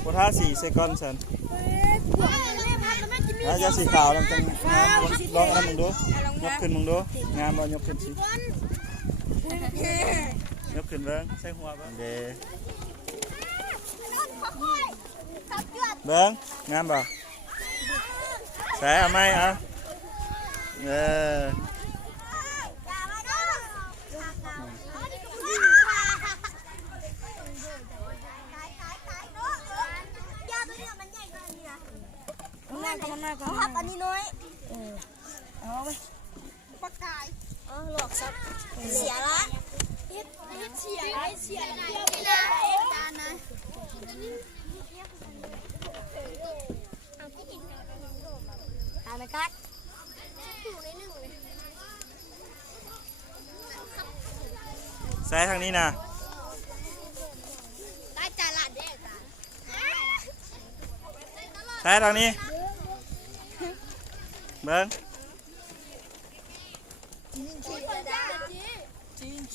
โพธาสีเซกอนสันแล้วจะสีขาวลองจังงามลองอันมึงดูยกขึ้นมึงดูงามบ่ยกขึ้นสิยกขึ้นเบิ้งใส่หัวเบิ้งเด้เบิ้งงามบ่ใส่เอาไหมเอาเขาหักอันนี้น้อยเอาไปปากกายหลอกซับเสียละเสียจานนะทำไหมกัดใส่ทางนี้นะได้จานละเด็กใส่ทางนี้เบิ้งจีน